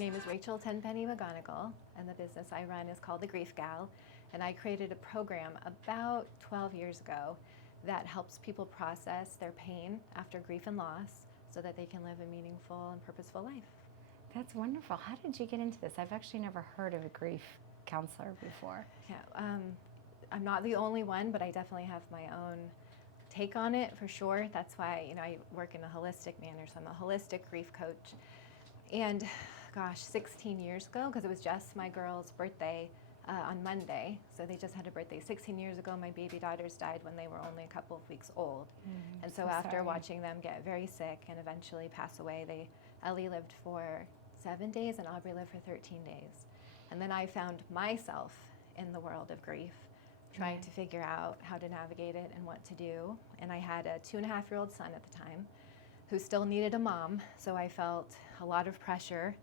name is Rachel Tenpenny McGonigle, and the business I run is called The Grief Gal. And I created a program about 12 years ago that helps people process their pain after grief and loss so that they can live a meaningful and purposeful life. That's wonderful. How did you get into this? I've actually never heard of a grief counselor before. Yeah, I'm not the only one, but I definitely have my own take on it for sure. That's why, I work in a holistic manner, so I'm a holistic grief coach. And gosh, 16 years ago, because it was just my girl's birthday on Monday, so they just had a birthday. 16 years ago, my baby daughters died when they were only a couple of weeks old. And so after sorry. watching them get very sick and eventually pass away, Ellie lived for 7 days and Aubrey lived for 13 days. And then I found myself in the world of grief, trying to figure out how to navigate it and what to do. And I had a 2.5-year-old son at the time who still needed a mom, so I felt a lot of pressure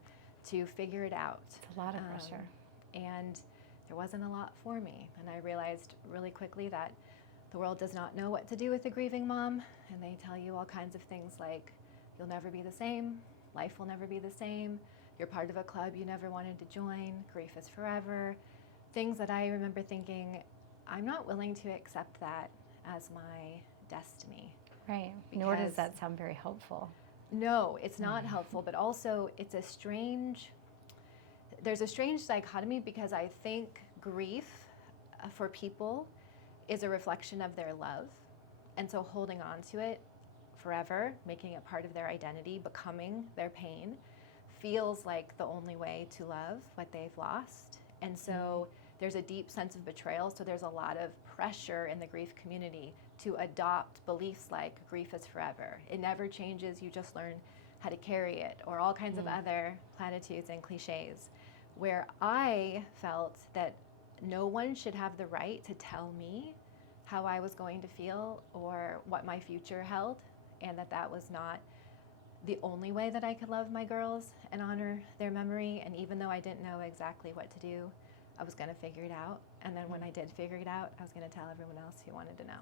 to figure it out. It's a lot of pressure. And there wasn't a lot for me. And I realized really quickly that the world does not know what to do with a grieving mom, and they tell you all kinds of things like, you'll never be the same, life will never be the same, you're part of a club you never wanted to join, grief is forever. Things that I remember thinking, I'm not willing to accept that as my destiny. Right. Nor does that sound very helpful. No, it's not helpful, but also there's a strange dichotomy, because I think grief for people is a reflection of their love. And so holding on to it forever, making it part of their identity, becoming their pain, feels like the only way to love what they've lost. And so there's a deep sense of betrayal, so there's a lot of pressure in the grief community to adopt beliefs like grief is forever. It never changes, you just learn how to carry it, or all kinds of other platitudes and cliches, where I felt that no one should have the right to tell me how I was going to feel or what my future held, and that was not the only way that I could love my girls and honor their memory. And even though I didn't know exactly what to do, I was going to figure it out. And then when I did figure it out, I was going to tell everyone else who wanted to know.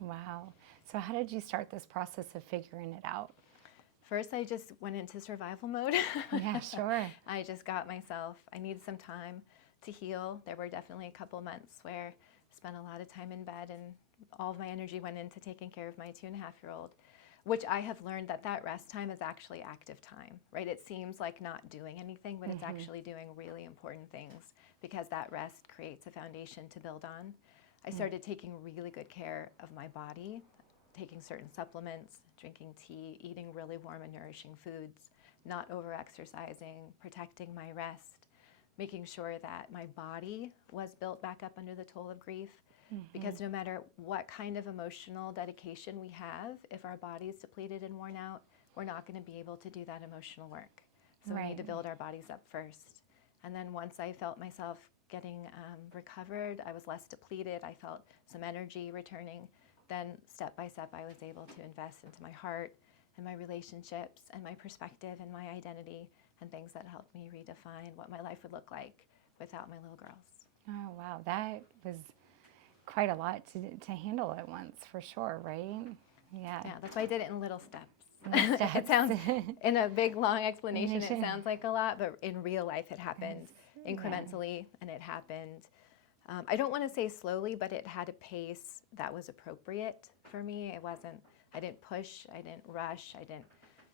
Wow. So how did you start this process of figuring it out? First, I just went into survival mode. Yeah, sure. I just got myself, I needed some time to heal. There were definitely a couple months where I spent a lot of time in bed, and all of my energy went into taking care of my 2.5-year-old, which I have learned that rest time is actually active time, right? It seems like not doing anything, but it's actually doing really important things, because that rest creates a foundation to build on. I started taking really good care of my body, taking certain supplements, drinking tea, eating really warm and nourishing foods, not over-exercising, protecting my rest, making sure that my body was built back up under the toll of grief. Because no matter what kind of emotional dedication we have, if our body is depleted and worn out, we're not going to be able to do that emotional work. So we need to build our bodies up first. And then once I felt myself getting recovered, I was less depleted, I felt some energy returning, then step by step I was able to invest into my heart and my relationships and my perspective and my identity, and things that helped me redefine what my life would look like without my little girls. Oh, wow. That was quite a lot to handle at once, for sure, right? Yeah, that's why I did it in little steps. It sounds, in a big, long explanation, it sounds like a lot, but in real life it happened incrementally, and it happened, I don't want to say slowly, but it had a pace that was appropriate for me. I didn't push, I didn't rush, I didn't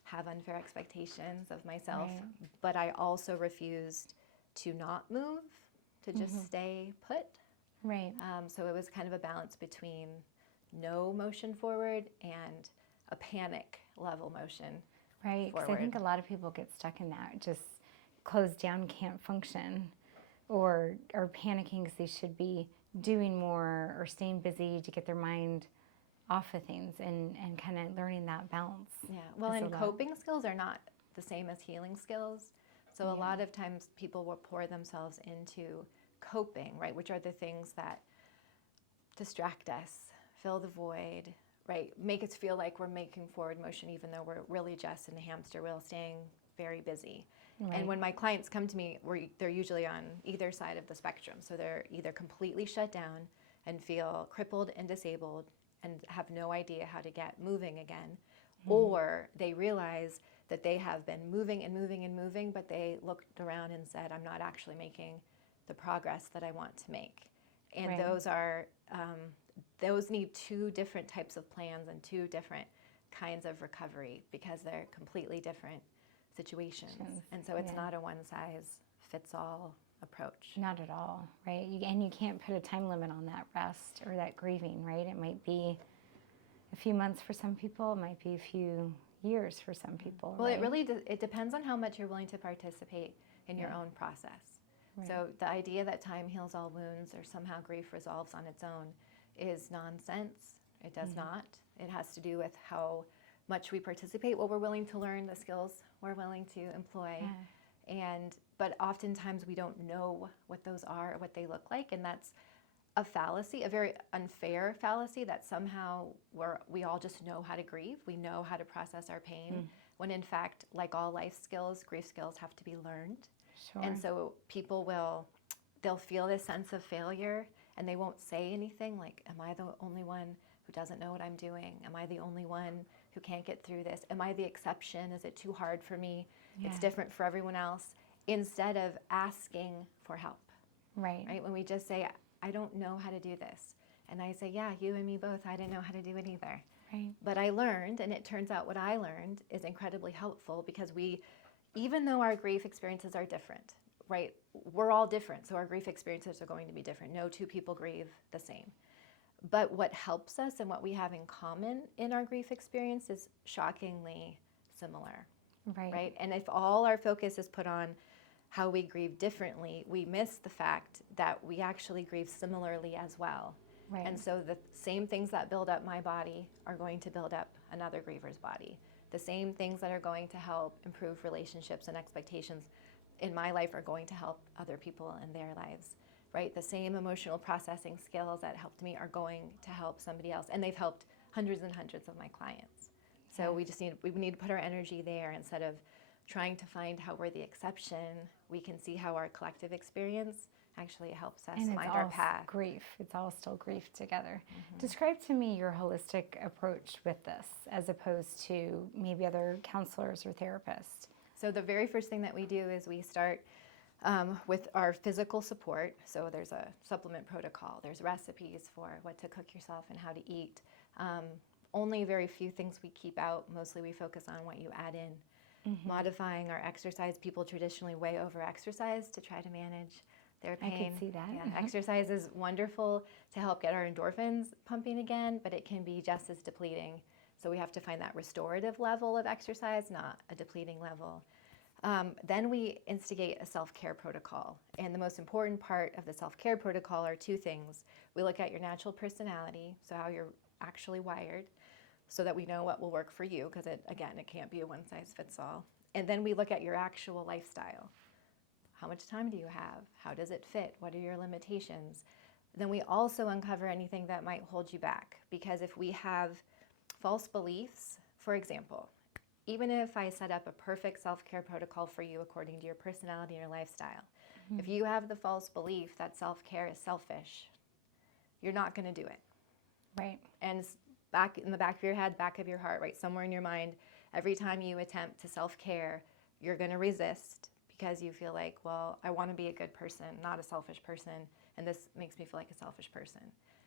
have unfair expectations of myself, but I also refused to not move, to just stay put. Right. So it was kind of a balance between no motion forward and a panic level motion. Right, because I think a lot of people get stuck in that, just closed down, can't function, or panicking because they should be doing more or staying busy to get their mind off of things, and kind of learning that balance. Yeah, well, and coping skills are not the same as healing skills. So a lot of times people will pour themselves into coping, right, which are the things that distract us, fill the void, right, make us feel like we're making forward motion even though we're really just in the hamster wheel staying very busy. And when my clients come to me, they're usually on either side of the spectrum. So they're either completely shut down and feel crippled and disabled and have no idea how to get moving again, or they realize that they have been moving and moving and moving, but they looked around and said, I'm not actually making the progress that I want to make. And Right. those need two different types of plans and two different kinds of recovery because they're completely different situations. And so it's not a one size fits all approach. Not at all, right? And you can't put a time limit on that rest or that grieving, right? It might be a few months for some people. It might be a few years for some people. Well, right? it really it depends on how much you're willing to participate in your own process. Right. So the idea that time heals all wounds or somehow grief resolves on its own is nonsense. It does not. It has to do with how much we participate, what we're willing to learn, the skills we're willing to employ. But oftentimes we don't know what those are, what they look like, and that's a fallacy, a very unfair fallacy that somehow we all just know how to grieve, we know how to process our pain, when in fact, like all life skills, grief skills have to be learned. Sure. And so people they'll feel this sense of failure and they won't say anything like, am I the only one who doesn't know what I'm doing? Am I the only one who can't get through this? Am I the exception? Is it too hard for me? It's different for everyone else. Instead of asking for help. Right. When we just say, I don't know how to do this. And I say, yeah, you and me both, I didn't know how to do it either. Right. But I learned, and it turns out what I learned is incredibly helpful because even though our grief experiences are different, right? We're all different, so our grief experiences are going to be different. No two people grieve the same. But what helps us and what we have in common in our grief experience is shockingly similar. Right? And if all our focus is put on how we grieve differently, we miss the fact that we actually grieve similarly as well. Right. And so the same things that build up my body are going to build up another griever's body. The same things that are going to help improve relationships and expectations in my life are going to help other people in their lives, right? The same emotional processing skills that helped me are going to help somebody else. And they've helped hundreds and hundreds of my clients. So we need to put our energy there instead of trying to find how we're the exception. We can see how our collective experience actually helps us find our path. Grief. It's all still grief together. Describe to me your holistic approach with this as opposed to maybe other counselors or therapists. So the very first thing that we do is we start with our physical support. So there's a supplement protocol. There's recipes for what to cook yourself and how to eat. Only very few things we keep out. Mostly we focus on what you add in. Modifying our exercise. People traditionally way over exercise to try to manage their pain. I can see that. Yeah, exercise is wonderful to help get our endorphins pumping again, but it can be just as depleting. So we have to find that restorative level of exercise, not a depleting level. Then we instigate a self-care protocol. And the most important part of the self-care protocol are two things. We look at your natural personality, so how you're actually wired, so that we know what will work for you, because it can't be a one-size-fits-all. And then we look at your actual lifestyle. How much time do you have? How does it fit? What are your limitations? Then we also uncover anything that might hold you back, because if we have false beliefs, for example, even if I set up a perfect self-care protocol for you according to your personality and your lifestyle, if you have the false belief that self-care is selfish, you're not going to do it. Right. And back in the back of your head, back of your heart, right, somewhere in your mind, every time you attempt to self-care, you're going to resist because you feel like, well, I want to be a good person, not a selfish person, and this makes me feel like a selfish person.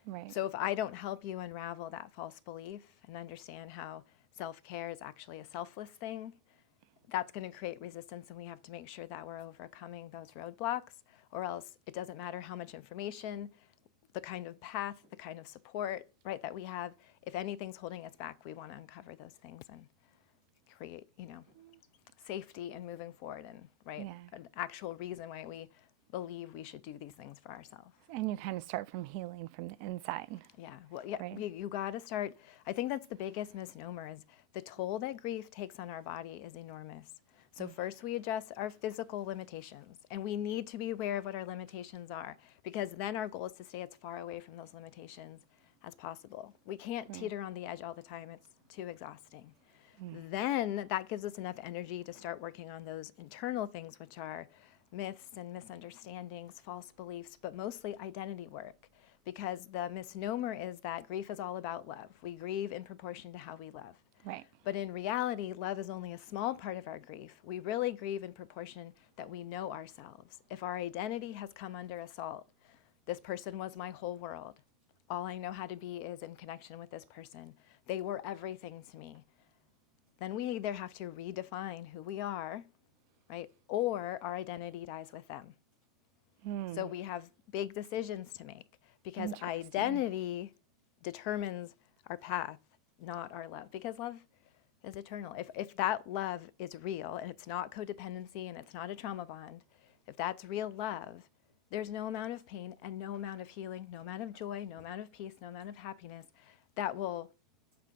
Right. So if I don't help you unravel that false belief and understand how self-care is actually a selfless thing, that's going to create resistance, and we have to make sure that we're overcoming those roadblocks, or else it doesn't matter how much information, the kind of path, the kind of support, right, that we have. If anything's holding us back, we want to uncover those things and create, safety and moving forward, and an actual reason why we believe we should do these things for ourselves. And you kind of start from healing from the inside. Yeah, well, yeah, Right. you got to start. I think that's the biggest misnomer, is the toll that grief takes on our body is enormous. So first we address our physical limitations, and we need to be aware of what our limitations are, because then our goal is to stay as far away from those limitations as possible. We can't teeter on the edge all the time. It's too exhausting. Then that gives us enough energy to start working on those internal things, which are myths and misunderstandings, false beliefs, but mostly identity work. because the misnomer is that grief is all about love. We grieve in proportion to how we love. Right. But in reality, love is only a small part of our grief. We really grieve in proportion that we know ourselves. If our identity has come under assault, this person was my whole world. All I know how to be is in connection with this person. They were everything to me. Then we either have to redefine who we are, right? Or our identity dies with them. So we have big decisions to make because identity determines our path, not our love, because love is eternal. If that love is real and it's not codependency and it's not a trauma bond, if that's real love, there's no amount of pain and no amount of healing, no amount of joy, no amount of peace, no amount of happiness that will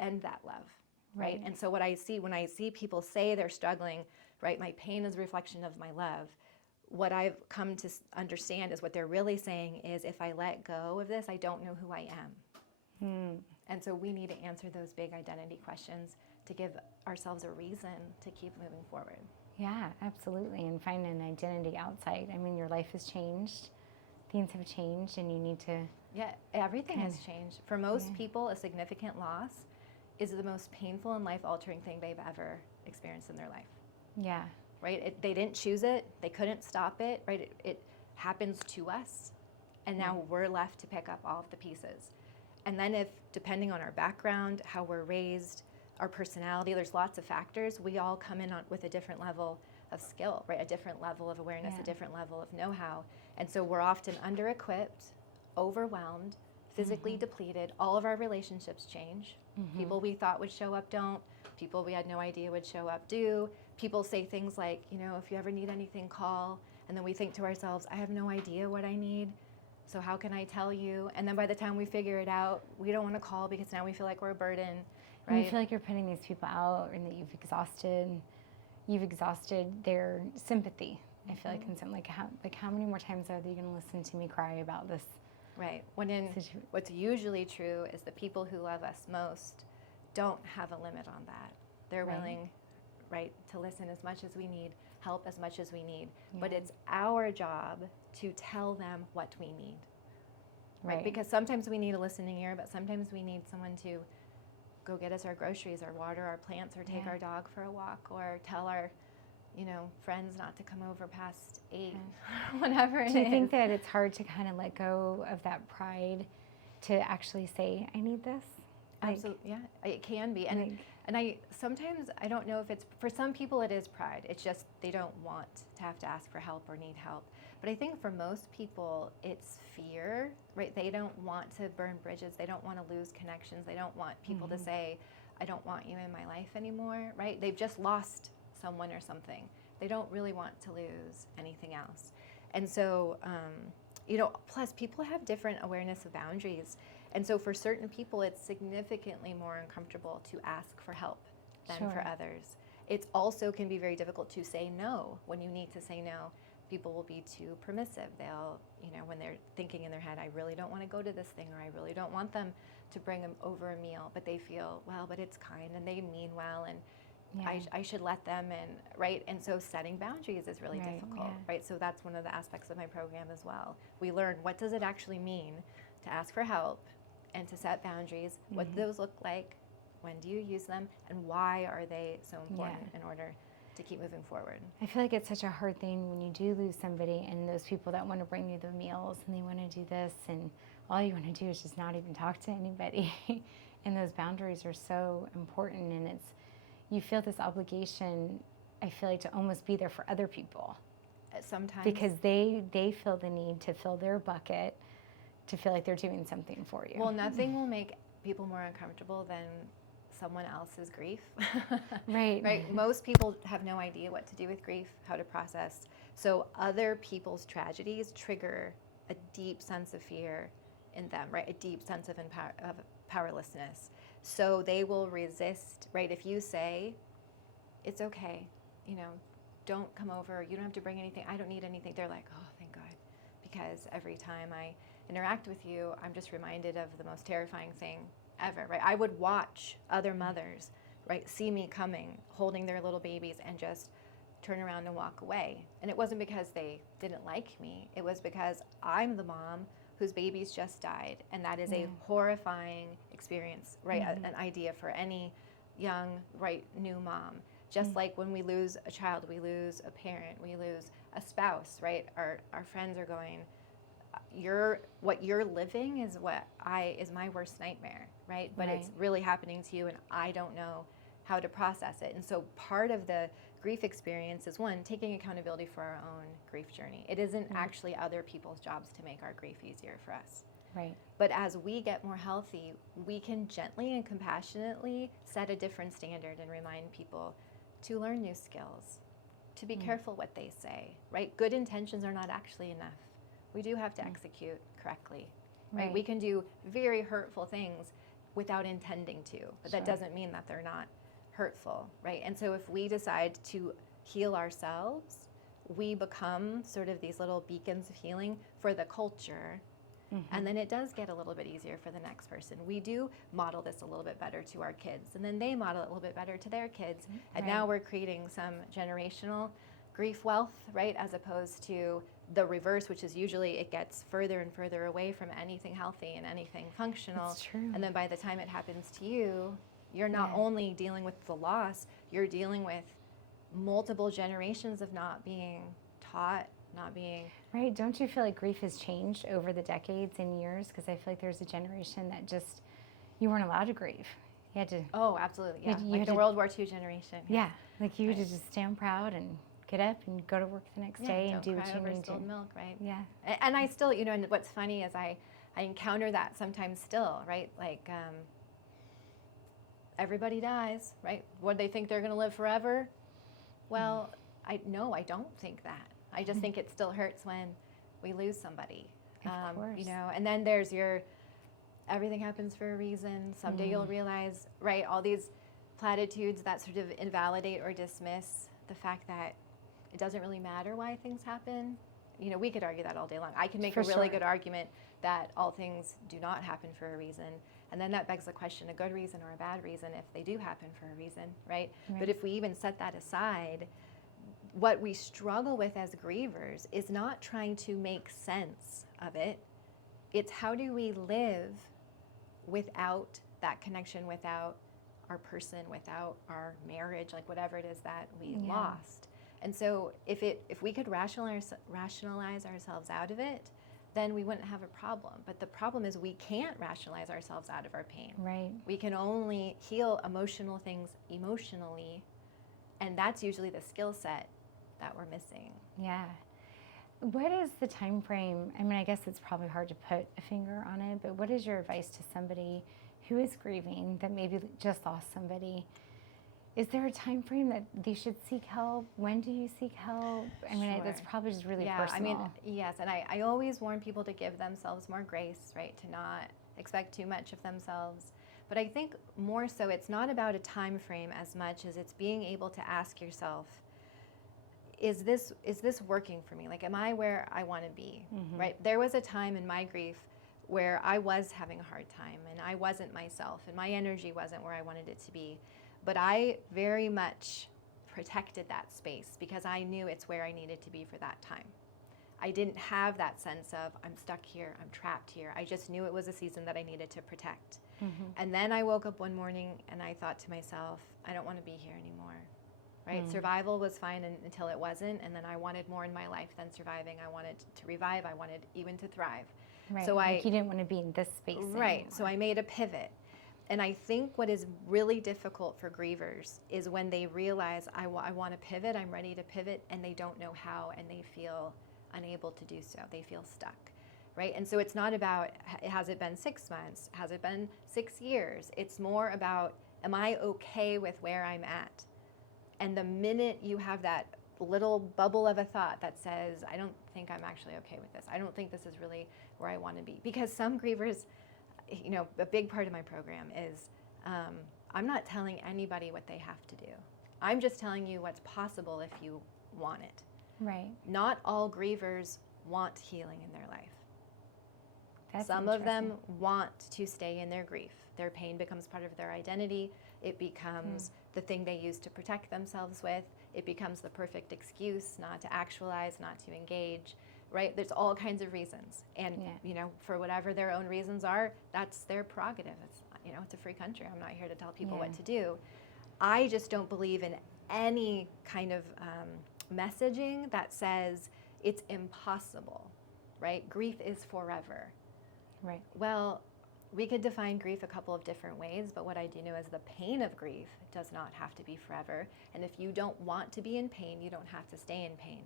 end that love, right? And so what I see when I see people say they're struggling, right, my pain is a reflection of my love, what I've come to understand is what they're really saying is if I let go of this, I don't know who I am. And so we need to answer those big identity questions to give ourselves a reason to keep moving forward. Yeah, absolutely. And find an identity outside. I mean, your life has changed. Things have changed and you need to... Yeah, everything has changed. For most people, a significant loss is the most painful and life-altering thing they've ever experienced in their life. Yeah. Right? They didn't choose it. They couldn't stop it. Right? It happens to us. And now we're left to pick up all of the pieces. And then if, depending on our background, how we're raised, our personality, there's lots of factors, we all come in with a different level of skill, right? A different level of awareness, a different level of know-how. And so we're often under-equipped, overwhelmed, physically depleted. All of our relationships change. People we thought would show up don't. People we had no idea would show up do. People say things like, you know, if you ever need anything, call. And then we think to ourselves, I have no idea what I need. So how can I tell you? And then by the time we figure it out, we don't want to call because now we feel like we're a burden, right? And you feel like you're putting these people out and that you've exhausted their sympathy. I feel like in some, like how many more times are they going to listen to me cry about this? Right. What's usually true is the people who love us most don't have a limit on that. They're willing, right, to listen as much as we need, help as much as we need. But it's our job to tell them what we need. Right? Because sometimes we need a listening ear, but sometimes we need someone to go get us our groceries or water our plants or take our dog for a walk or tell our, you know, friends not to come over past 8, whatever it is. Do you think that it's hard to kind of let go of that pride to actually say, I need this? Absolutely, yeah, it can be. And I sometimes, I don't know if it's, for some people it is pride. It's just they don't want to have to ask for help or need help. But I think for most people it's fear, right? They don't want to burn bridges. They don't want to lose connections. They don't want people to say, I don't want you in my life anymore, right? They've just lost someone or something. They don't really want to lose anything else. And so, you know, plus people have different awareness of boundaries. And so for certain people, it's significantly more uncomfortable to ask for help than for others. It also can be very difficult to say no when you need to say no. People will be too permissive. They'll, you know, when they're thinking in their head, I really don't want to go to this thing, or I really don't want them to bring them over a meal, but they feel, well, but it's kind and they mean well, and I should let them in, right? And so setting boundaries is really difficult, right? So that's one of the aspects of my program as well. We learn, what does it actually mean to ask for help and to set boundaries? What do those look like? When do you use them? And why are they so important in order to keep moving forward? I feel like it's such a hard thing when you do lose somebody and those people that want to bring you the meals and they want to do this and all you want to do is just not even talk to anybody. And those boundaries are so important, and you feel this obligation, I feel like, to almost be there for other people. Sometimes. Because they feel the need to fill their bucket, to feel like they're doing something for you. Well, nothing will make people more uncomfortable than someone else's grief. Right? Most people have no idea what to do with grief, how to process. So other people's tragedies trigger a deep sense of fear in them, right? A deep sense of powerlessness. So they will resist, right? If you say, it's okay, you know, don't come over, you don't have to bring anything, I don't need anything, they're like, oh, thank God. Because every time I interact with you, I'm just reminded of the most terrifying thing ever, right? I would watch other mothers, right, see me coming, holding their little babies, and just turn around and walk away. And it wasn't because they didn't like me, it was because I'm the mom whose babies just died, and that is a horrifying experience, right? An idea for any young, right, new mom. Just like when we lose a child, we lose a parent, we lose a spouse, right? Our friends are going, what you're living is is my worst nightmare, right? But it's really happening to you, and I don't know how to process it. And so part of the grief experience is, one, taking accountability for our own grief journey. It isn't actually other people's jobs to make our grief easier for us. Right. But as we get more healthy, we can gently and compassionately set a different standard and remind people to learn new skills, to be careful what they say, right? Good intentions are not actually enough. We do have to execute correctly, right? We can do very hurtful things without intending to, but that doesn't mean that they're not hurtful, right? And so if we decide to heal ourselves, we become sort of these little beacons of healing for the culture. And then it does get a little bit easier for the next person. We do model this a little bit better to our kids, and then they model it a little bit better to their kids. And now we're creating some generational grief wealth, right? As opposed to the reverse, which is usually it gets further and further away from anything healthy and anything functional. That's true. And then by the time it happens to you, you're not only dealing with the loss, you're dealing with multiple generations of not being taught, not being... Right. Don't you feel like grief has changed over the decades and years? Because I feel like there's a generation that just, you weren't allowed to grieve. You had to... Oh, absolutely, yeah. You like had the to, World War II generation. Yeah. Like you had to just stand proud and get up and go to work the next day and do what you need to. Spilled milk, right? Yeah. And I still, and what's funny is I encounter that sometimes still, right? Like, everybody dies, right? What, they think they're going to live forever? Well, I don't think that. I just think it still hurts when we lose somebody. Of course. And then there's everything happens for a reason. Someday you'll realize, right, all these platitudes that sort of invalidate or dismiss the fact that it doesn't really matter why things happen. We could argue that all day long. I can make a really good argument that all things do not happen for a reason. And then that begs the question, a good reason or a bad reason if they do happen for a reason, right? But if we even set that aside, what we struggle with as grievers is not trying to make sense of it. It's how do we live without that connection, without our person, without our marriage, like whatever it is that we lost. And so if we could rationalize ourselves out of it, then we wouldn't have a problem. But the problem is we can't rationalize ourselves out of our pain. Right. We can only heal emotional things emotionally, and that's usually the skill set that we're missing. Yeah. What is the time frame? I mean, I guess it's probably hard to put a finger on it, but what is your advice to somebody who is grieving that maybe just lost somebody? Is there a time frame that they should seek help? When do you seek help? I mean, that's probably just really personal. I mean, yes, and I always warn people to give themselves more grace, right? To not expect too much of themselves. But I think more so it's not about a time frame as much as it's being able to ask yourself, is this working for me? Like, am I where I want to be, right? There was a time in my grief where I was having a hard time and I wasn't myself and my energy wasn't where I wanted it to be. But I very much protected that space because I knew it's where I needed to be for that time. I didn't have that sense of I'm stuck here, I'm trapped here. I just knew it was a season that I needed to protect. And then I woke up one morning and I thought to myself, I don't want to be here anymore. Right? Survival was fine until it wasn't, and then I wanted more in my life than surviving. I wanted to revive. I wanted even to thrive. Right. So like you didn't want to be in this space Right. anymore. So I made a pivot. And I think what is really difficult for grievers is when they realize I want to pivot, I'm ready to pivot, and they don't know how, and they feel unable to do so. They feel stuck, right? And so it's not about, has it been 6 months? Has it been 6 years? It's more about, am I okay with where I'm at? And the minute you have that little bubble of a thought that says, I don't think I'm actually okay with this. I don't think this is really where I want to be. Because some grievers, a big part of my program is I'm not telling anybody what they have to do. I'm just telling you what's possible if you want it. Right. Not all grievers want healing in their life. That's Some of them want to stay in their grief. Their pain becomes part of their identity. It becomes the thing they use to protect themselves with. It becomes the perfect excuse not to actualize, not to engage. right? There's all kinds of reasons. And, Yeah. you know, for whatever their own reasons are, that's their prerogative. It's, you know, it's a free country. I'm not here to tell people what to do. I just don't believe in any kind of messaging that says it's impossible, right? Grief is forever. Right. Well, we could define grief a couple of different ways, but what I do know is the pain of grief does not have to be forever. And if you don't want to be in pain, you don't have to stay in pain.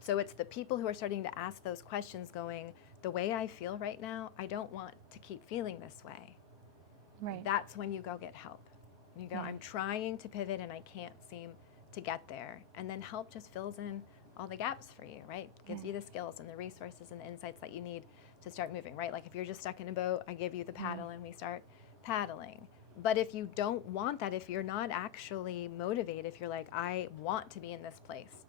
So it's the people who are starting to ask those questions going, the way I feel right now, I don't want to keep feeling this way. Right. That's when you go get help. You go, I'm trying to pivot and I can't seem to get there. And then help just fills in all the gaps for you, right? Gives you the skills and the resources and the insights that you need to start moving, right? Like if you're just stuck in a boat, I give you the paddle and we start paddling. But if you don't want that, if you're not actually motivated, if you're like, I want to be in this place,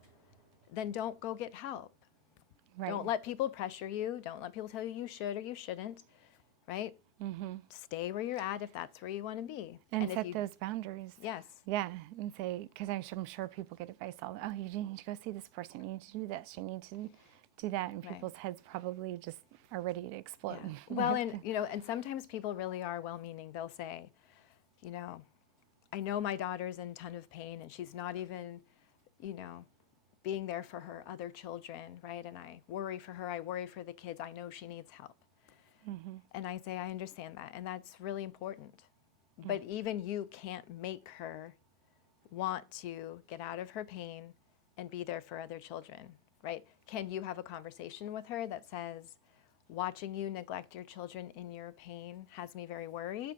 then don't go get help. Right. Don't let people pressure you. Don't let people tell you you should or you shouldn't, right? Stay where you're at if that's where you want to be. And if set you, those boundaries. Yes. Yeah, and say, because I'm sure people get advice all, oh, you need to go see this person, you need to do this, you need to do that, and people's heads probably just are ready to explode. Yeah. Well, and, you know, and sometimes people really are well-meaning. They'll say, you know, I know my daughter's in a ton of pain and she's not even, you know, being there for her other children, right? And I worry for her, I worry for the kids, I know she needs help. And I say, I understand that, and that's really important. But even you can't make her want to get out of her pain and be there for other children, right? Can you have a conversation with her that says, watching you neglect your children in your pain has me very worried?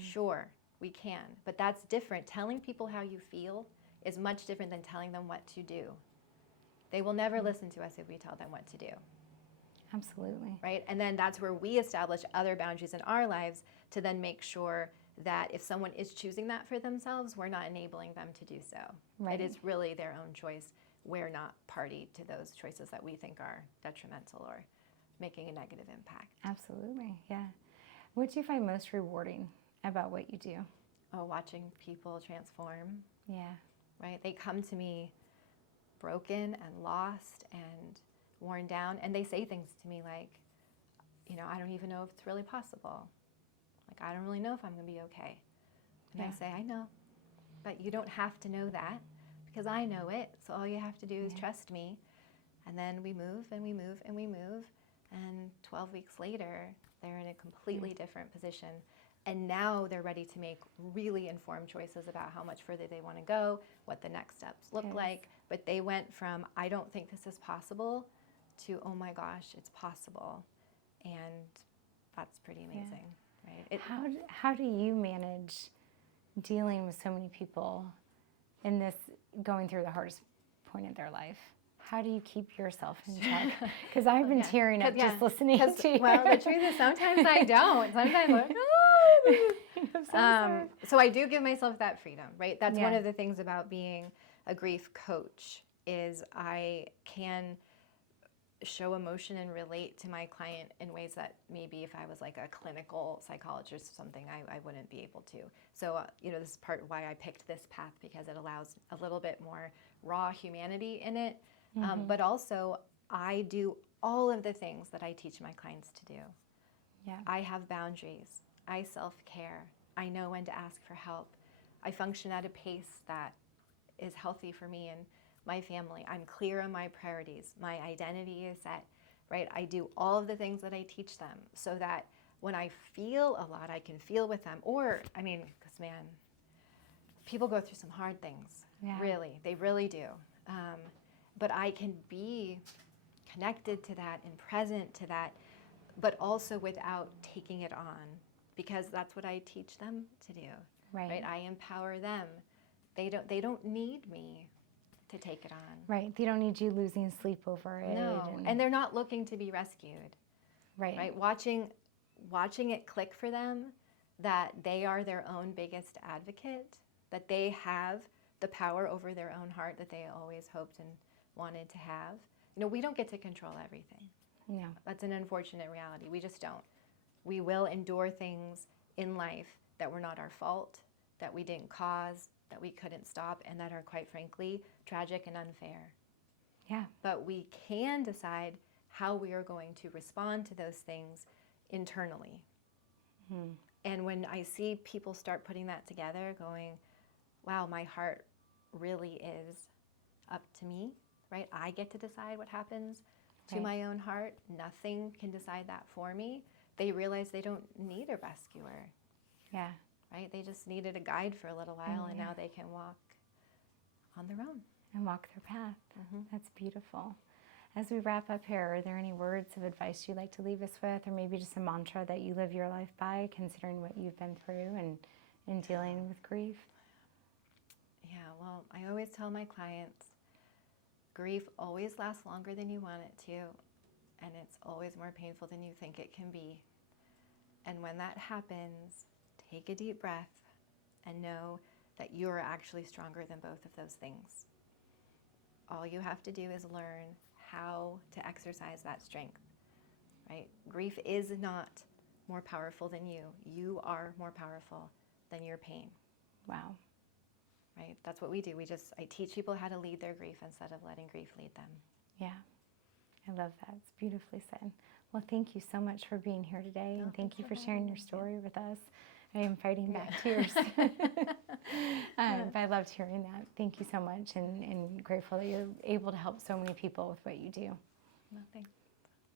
Sure, we can. But that's different. Telling people how you feel is much different than telling them what to do. They will never listen to us if we tell them what to do. Absolutely. Right? And then that's where we establish other boundaries in our lives to then make sure that if someone is choosing that for themselves, we're not enabling them to do so. Right. It is really their own choice. We're not party to those choices that we think are detrimental or making a negative impact. Absolutely, yeah. What do you find most rewarding about what you do? Oh, watching people transform. Yeah. Right? They come to me broken and lost and worn down, and they say things to me like, you know, I don't even know if it's really possible. Like, I don't really know if I'm going to be okay. And I say, I know, but you don't have to know that because I know it. So all you have to do is trust me. And then we move and we move and we move. And 12 weeks later, they're in a completely different position. And now they're ready to make really informed choices about how much further they want to go, what the next steps look like. But they went from, I don't think this is possible, to, oh my gosh, it's possible. And that's pretty amazing, right? How do you manage dealing with so many people in this, going through the hardest point of their life? How do you keep yourself in check? Because I've been tearing up just listening to you. Well, the truth is sometimes I don't. Sometimes I'm like, so I do give myself that freedom, right? That's one of the things about being a grief coach is I can show emotion and relate to my client in ways that maybe if I was like a clinical psychologist or something, I wouldn't be able to. So, you know, this is part of why I picked this path, because it allows a little bit more raw humanity in it. But also, I do all of the things that I teach my clients to do. Yeah. I have boundaries. I self-care. I know when to ask for help. I function at a pace that is healthy for me and my family. I'm clear on my priorities. My identity is set, right? I do all of the things that I teach them so that when I feel a lot, I can feel with them. Or, I mean, because man, people go through some hard things. Really, they really do. But I can be connected to that and present to that, but also without taking it on, because that's what I teach them to do. Right? I empower them. They don't need me to take it on. Right. They don't need you losing sleep over it. No. And they're not looking to be rescued. Right? Watching it click for them that they are their own biggest advocate, that they have the power over their own heart that they always hoped and wanted to have. You know, we don't get to control everything. No. That's an unfortunate reality. We just don't. We will endure things in life that were not our fault, that we didn't cause, that we couldn't stop, and that are, quite frankly, tragic and unfair. Yeah. But we can decide how we are going to respond to those things internally. And when I see people start putting that together, going, wow, my heart really is up to me, right? I get to decide what happens to my own heart. Nothing can decide that for me. They realize they don't need a rescuer. Yeah. Right? They just needed a guide for a little while, and now they can walk on their own. And walk their path. That's beautiful. As we wrap up here, are there any words of advice you'd like to leave us with, or maybe just a mantra that you live your life by, considering what you've been through and in dealing with grief? Yeah, well, I always tell my clients, grief always lasts longer than you want it to, and it's always more painful than you think it can be. And when that happens, take a deep breath and know that you are actually stronger than both of those things. All you have to do is learn how to exercise that strength, right? Grief is not more powerful than you. You are more powerful than your pain. Wow. Right? That's what we do. I teach people how to lead their grief instead of letting grief lead them. Yeah. I love that. It's beautifully said. Well, thank you so much for being here today, and thank you for sharing your story with us. I am fighting back tears. But I loved hearing that. Thank you so much, and grateful that you're able to help so many people with what you do. No, thanks.